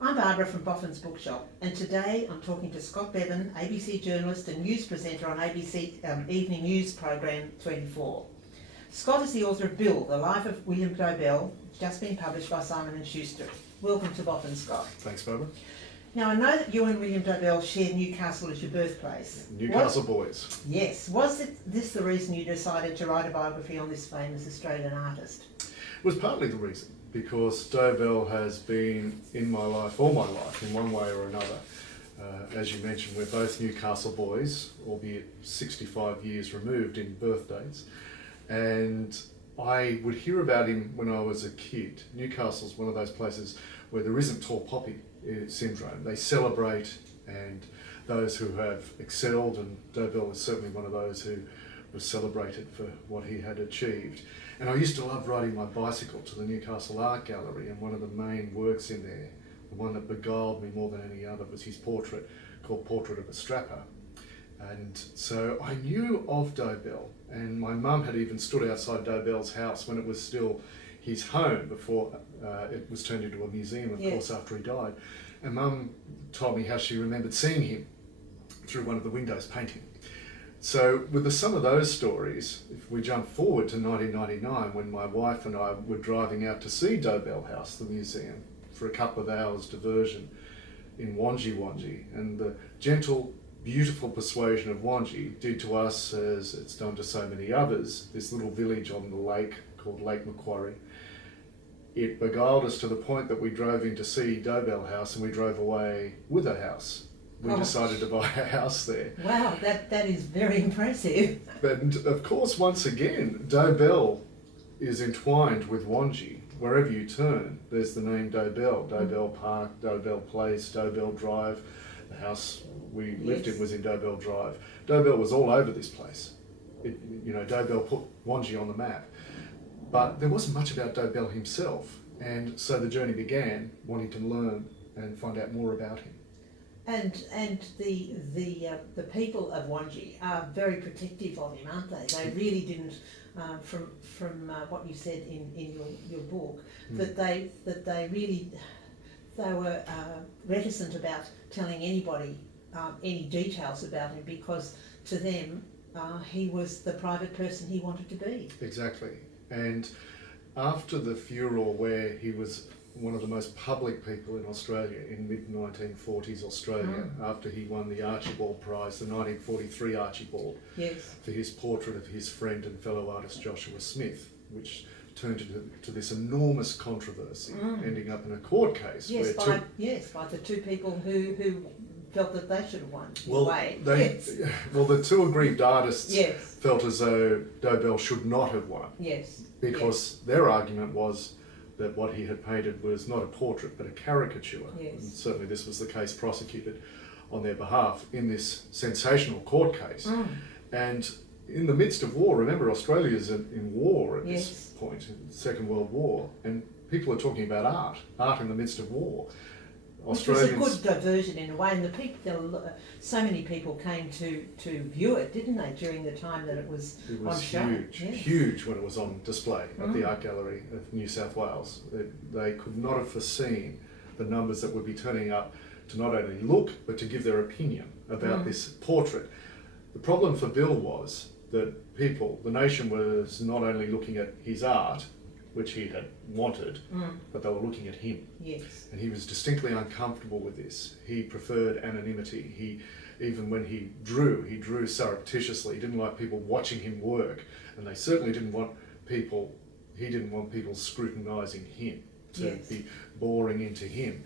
I'm Barbara from Boffins Bookshop, and today I'm talking to Scott Bevan, ABC journalist and news presenter on ABC Evening News Program 24. Scott is the author of Bill, The Life of William Dobell, just been published by Simon & Schuster. Welcome to Boffins, Scott. Thanks, Barbara. Now, I know that you and William Dobell shared Newcastle as your birthplace. Newcastle boys. Yes. Was this the reason you decided to write a biography on this famous Australian artist? It was partly the reason, because Dobell has been in my life, all my life, in one way or another. As you mentioned, we're both Newcastle boys, albeit 65 years removed in birthdays. And I would hear about him when I was a kid. Newcastle's one of those places where there isn't tall poppy syndrome. They celebrate and those who have excelled, and Dobell was certainly one of those who was celebrated for what he had achieved. And I used to love riding my bicycle to the Newcastle Art Gallery, and one of the main works in there, the one that beguiled me more than any other, was his portrait called Portrait of a Strapper. And so I knew of Dobell, and my mum had even stood outside Dobell's house when it was still his home before it was turned into a museum, of course, after he died. And Mum told me how she remembered seeing him through one of the windows painting. So with the sum of those stories, if we jump forward to 1999, when my wife and I were driving out to see Dobell House, the museum, for a couple of hours diversion in Wangi, and the gentle, beautiful persuasion of Wangi did to us, as it's done to so many others, this little village on the lake called Lake Macquarie. It beguiled us to the point that we drove in to see Dobell House, and we drove away with a house. We decided to buy a house there. Wow, that is very impressive. And of course, once again, Dobell is entwined with Wangi. Wherever you turn, there's the name Dobell. Dobell Park, Dobell Place, Dobell Drive. The house we lived in was in Dobell Drive. Dobell was all over this place. Dobell put Wangi on the map. But there wasn't much about Dobell himself. And so the journey began, wanting to learn and find out more about him. And the people of Wangi are very protective of him, aren't they? They really didn't, from what you said in your book, that they were reticent about telling anybody any details about him, because to them he was the private person he wanted to be. Exactly. And after the furor where he was one of the most public people in Australia in mid-1940s Australia, after he won the Archibald Prize, the 1943 Archibald, for his portrait of his friend and fellow artist Joshua Smith, which turned into this enormous controversy, ending up in a court case. By the two people who felt that they should have won. Well, the two aggrieved artists felt as though Dobell should not have won. Because their argument was that what he had painted was not a portrait but a caricature. And certainly this was the case prosecuted on their behalf in this sensational court case. And in the midst of war, remember Australia's in war at this point, in the Second World War, and people are talking about art in the midst of war. Which was a good diversion in a way, and so many people came to view it, didn't they, during the time that it was on show? Huge when it was on display at the Art Gallery of New South Wales. They could not have foreseen the numbers that would be turning up to not only look, but to give their opinion about this portrait. The problem for Bill was that the nation was not only looking at his art, which he had wanted, but they were looking at him. And he was distinctly uncomfortable with this. He preferred anonymity. Even when he drew surreptitiously. He didn't like people watching him work, and they certainly didn't want people scrutinising him, to be boring into him.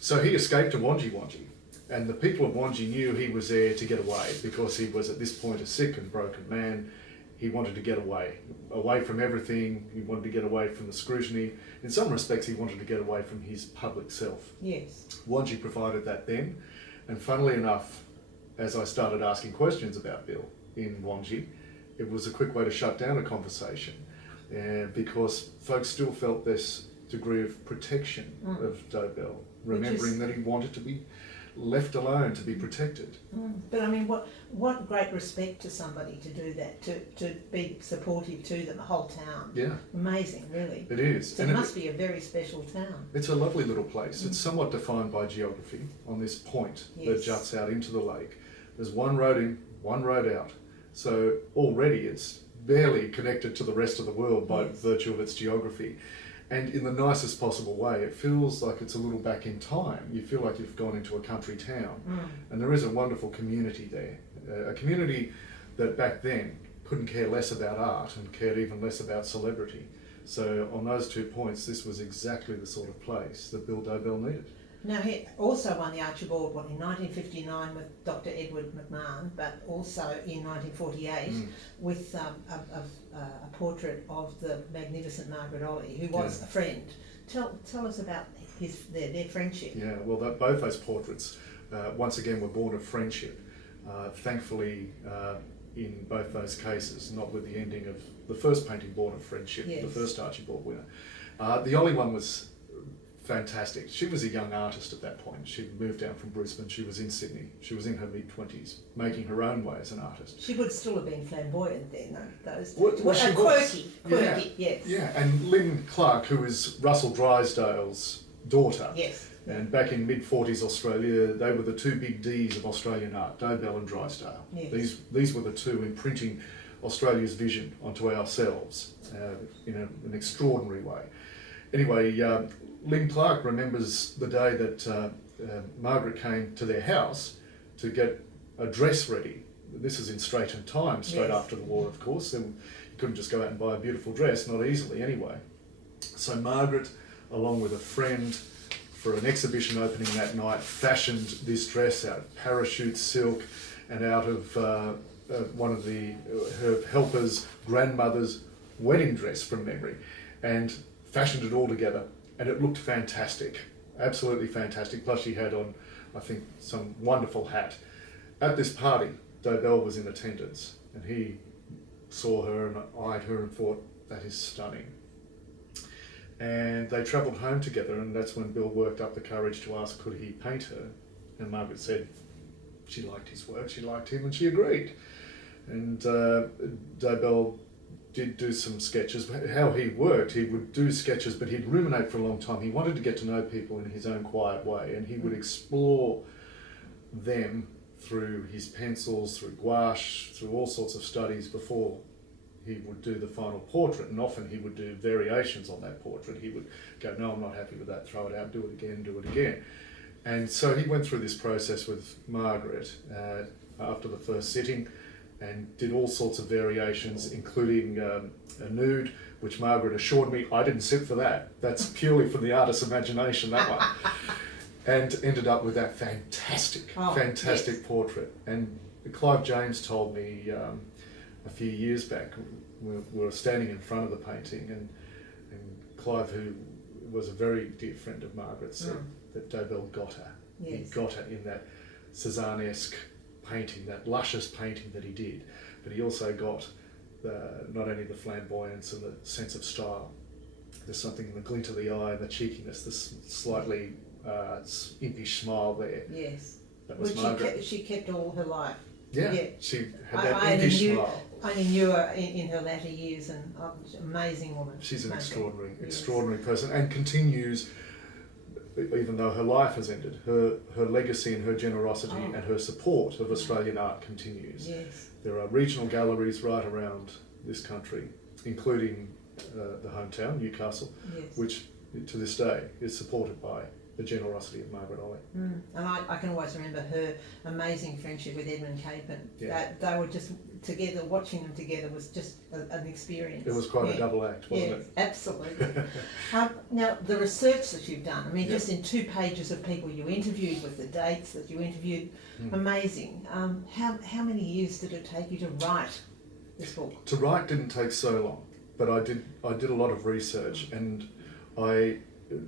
So he escaped to Wangi, and the people of Wangi knew he was there to get away, because he was at this point a sick and broken man. He wanted to get away from everything. He wanted to get away from the scrutiny. In some respects, he wanted to get away from his public self. Wangi provided that then, and funnily enough, as I started asking questions about Bill in Wangi, it was a quick way to shut down a conversation, because folks still felt this degree of protection of Dobell, remembering that he wanted to be left alone to be protected. But I mean, what great respect to somebody to do that, to be supportive to them, the whole town. Yeah. Amazing, really. It is. So it must be a very special town. It's a lovely little place. It's somewhat defined by geography on this point that juts out into the lake. There's one road in, one road out. So already it's barely connected to the rest of the world by virtue of its geography. And in the nicest possible way, it feels like it's a little back in time. You feel like you've gone into a country town. And there is a wonderful community there. A community that back then couldn't care less about art and cared even less about celebrity. So on those 2 points, this was exactly the sort of place that Bill Dobell needed. Now, he also won the Archibald in 1959 with Dr. Edward McMahon, but also in 1948 with a portrait of the magnificent Margaret Olley, who was a friend. Tell us about their friendship. Yeah, well, both those portraits, once again, were born of friendship. Thankfully, in both those cases, not with the ending of the first painting born of friendship, the first Archibald winner. The Olley one was fantastic. She was a young artist at that point. She'd moved down from Brisbane. She was in Sydney. She was in her mid-20s, making her own way as an artist. She would still have been flamboyant then, though. Those quirky, yes. Yeah, and Lynn Clark, who is Russell Drysdale's daughter. Yes. And back in mid-40s Australia, they were the two big Ds of Australian art, Dobell and Drysdale. Yes. These were the two imprinting Australia's vision onto ourselves in an extraordinary way. Anyway, Lynn Clark remembers the day that Margaret came to their house to get a dress ready. This is in Straiten Times, straight after the war, of course. And you couldn't just go out and buy a beautiful dress, not easily anyway. So Margaret, along with a friend, for an exhibition opening that night, fashioned this dress out of parachute silk and out of one of her helper's grandmother's wedding dress from memory, and fashioned it all together. And it looked fantastic, absolutely fantastic. Plus she had on, I think, some wonderful hat. At this party, Dobell was in attendance, and he saw her and eyed her and thought, that is stunning. And they travelled home together, and that's when Bill worked up the courage to ask, could he paint her? And Margaret said she liked his work, she liked him, and she agreed. And Dobell did do some sketches. How he worked, he would do sketches, but he'd ruminate for a long time. He wanted to get to know people in his own quiet way, and he would explore them through his pencils, through gouache, through all sorts of studies before he would do the final portrait. And often he would do variations on that portrait. He would go, no, I'm not happy with that, throw it out, do it again, do it again. And so he went through this process with Margaret after the first sitting, and did all sorts of variations, including a nude, which Margaret assured me, I didn't sit for that. That's purely from the artist's imagination, that one. And ended up with that fantastic portrait. And Clive James told me a few years back, we were standing in front of the painting, and Clive, who was a very dear friend of Margaret, said that Dobell got her. Yes. He got her in that Cézanne-esque painting, that luscious painting that he did, but he also got not only the flamboyance and the sense of style. There's something in the glint of the eye and the cheekiness, this slightly impish smile there. Yes. That was Margaret. She kept all her life. Yeah. She had that impish smile. I only knew her in her latter years, and amazing woman. She's an extraordinary person, and continues. Even though her life has ended, her legacy and her generosity and her support of Australian art continues. Yes. There are regional galleries right around this country, including the hometown, Newcastle, which to this day is supported by the generosity of Margaret Olley. And I can always remember her amazing friendship with Edmund Capon. That they were just together, watching them together was just an experience. It was quite a double act, wasn't it? Absolutely. Now, the research that you've done, I mean, just in 2 pages of people you interviewed, with the dates that you interviewed, amazing. How many years did it take you to write this book? To write didn't take so long, but I did a lot of research, and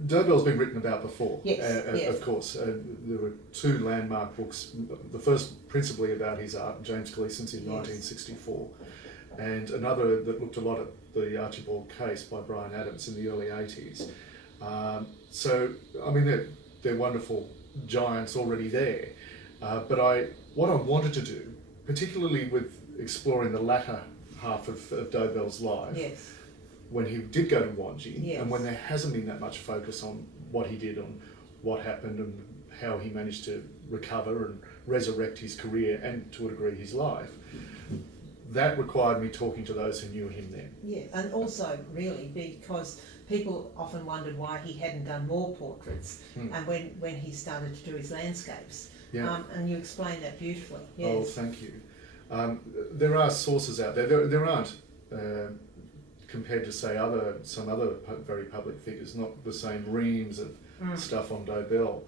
Dobell's been written about before, of course. There were 2 landmark books, the first principally about his art, James Gleeson's in 1964, and another that looked a lot at the Archibald case by Brian Adams in the early 80s. So, I mean, they're wonderful giants already there. But what I wanted to do, particularly with exploring the latter half of Dobell's life, Yes. when he did go to Wanji, Yes. and when there hasn't been that much focus on what he did, on what happened, and how he managed to recover and resurrect his career and, to a degree, his life, that required me talking to those who knew him then. Yeah, and also really because people often wondered why he hadn't done more portraits, and when he started to do his landscapes. Yeah. And you explained that beautifully. Oh, Yes. thank you. There are sources out there. There aren't, compared to say some other very public figures, not the same reams of stuff on Dobell,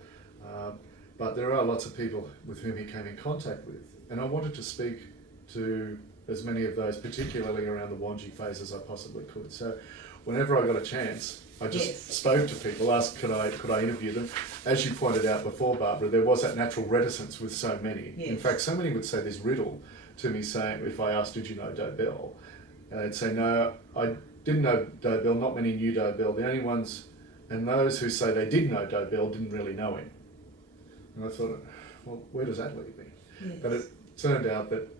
but there are lots of people with whom he came in contact with, and I wanted to speak to as many of those, particularly around the Wanji phase, as I possibly could. So whenever I got a chance, I just spoke to people, asked could I interview them. As you pointed out before, Barbara, there was that natural reticence with so many. Yes. In fact, so many would say this riddle to me, saying, if I asked, did you know Dobell? And they'd say, no, I didn't know Dobell, not many knew Dobell. The only ones, and those who say they did know Dobell didn't really know him. And I thought, well, where does that leave me? Yes. But it turned out that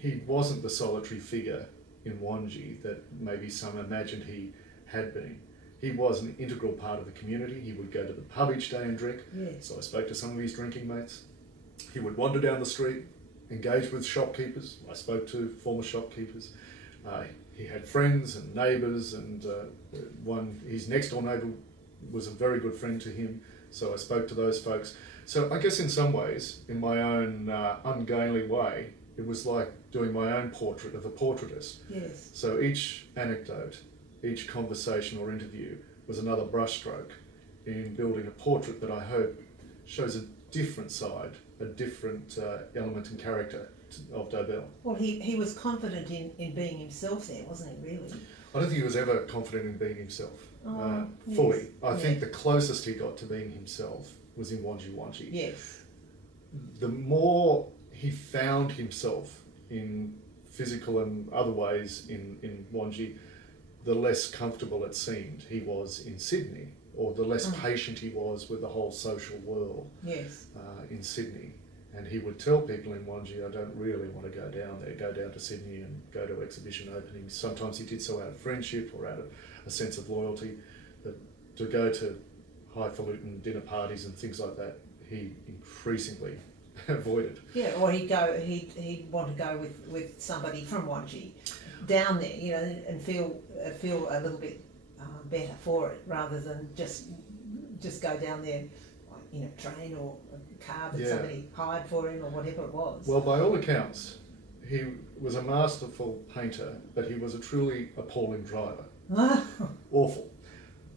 he wasn't the solitary figure in Wanji that maybe some imagined he had been. He was an integral part of the community. He would go to the pub each day and drink. Yes. So I spoke to some of his drinking mates. He would wander down the street, engage with shopkeepers. I spoke to former shopkeepers. He had friends and neighbours, and his next door neighbour was a very good friend to him. So I spoke to those folks. So I guess in some ways, in my own ungainly way, it was like doing my own portrait of a portraitist. Yes. So each anecdote, each conversation or interview was another brushstroke in building a portrait that I hope shows a different side, a different element and character of Dobell. Well, he was confident in being himself there, wasn't he, really? I don't think he was ever confident in being himself, Yes. fully. I think the closest he got to being himself was in Wanji Wanji. Yes. The more he found himself in physical and other ways in Wanji, the less comfortable it seemed he was in Sydney, or the less patient he was with the whole social world. Yes. In Sydney. And he would tell people in Wanji, I don't really want to go down there, go down to Sydney and go to exhibition openings. Sometimes he did so out of friendship or out of a sense of loyalty, but to go to highfalutin dinner parties and things like that, he increasingly avoided. Yeah, or he'd want to go with somebody from Wanji down there, you know, and feel a little bit better for it, rather than just go down there in a train or a car that somebody hired for him or whatever it was. Well, by all accounts, he was a masterful painter, but he was a truly appalling driver. Awful.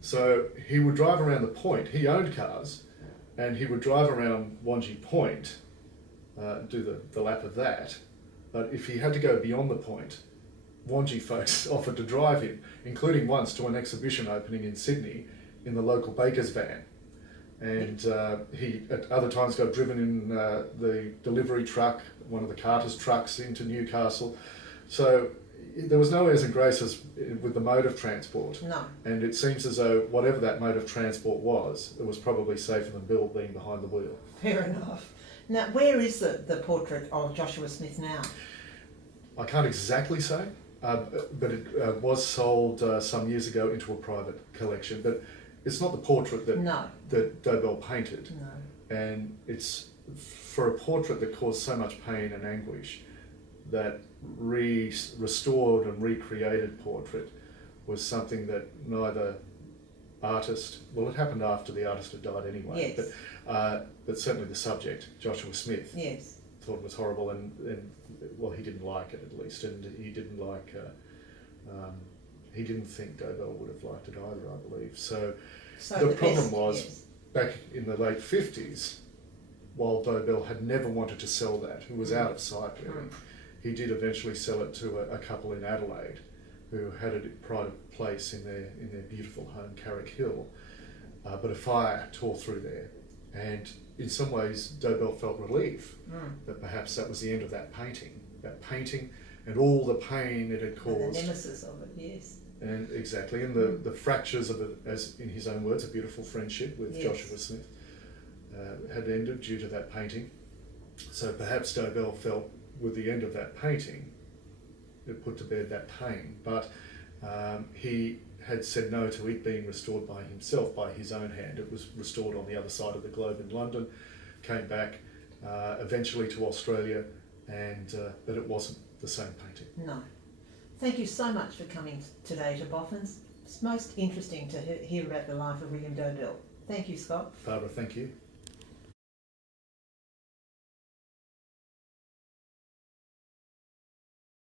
So he would drive around the point. He owned cars, and he would drive around Wanji Point, do the lap of that. But if he had to go beyond the point, Wanji folks offered to drive him, including once to an exhibition opening in Sydney in the local baker's van. And he at other times got driven in the delivery truck, one of the carter's trucks, into Newcastle. So there was no airs and graces with the mode of transport. No. And it seems as though whatever that mode of transport was, it was probably safer than Bill being behind the wheel. Fair enough. Now, where is the portrait of Joshua Smith now? I can't exactly say, but it was sold some years ago into a private collection. But it's not the portrait that Dobell painted. No. And it's for a portrait that caused so much pain and anguish, that restored and recreated portrait was something that neither artist, well, it happened after the artist had died anyway, Yes. but certainly the subject, Joshua Smith, Yes. thought it was horrible, and well, he didn't like it at least, and he didn't like, he didn't think Dobell would have liked it either, I believe. So the problem was, back in the late 50s, while Dobell had never wanted to sell that, it was out of sight really, he did eventually sell it to a couple in Adelaide who had a pride of place in their beautiful home, Carrick Hill, but a fire tore through there, and in some ways Dobell felt relief that perhaps that was the end of that painting and all the pain it had caused. And the nemesis of it, yes. And exactly, and the fractures of it, as in his own words, a beautiful friendship with Joshua Smith. had ended due to that painting. So perhaps Dobell felt with the end of that painting, it put to bed that pain. But he had said no to it being restored by himself, by his own hand. It was restored on the other side of the globe in London, came back eventually to Australia, and but it wasn't the same painting. No. Thank you so much for coming today to Boffins. It's most interesting to hear about the life of William Dobell. Thank you, Scott. Barbara, thank you.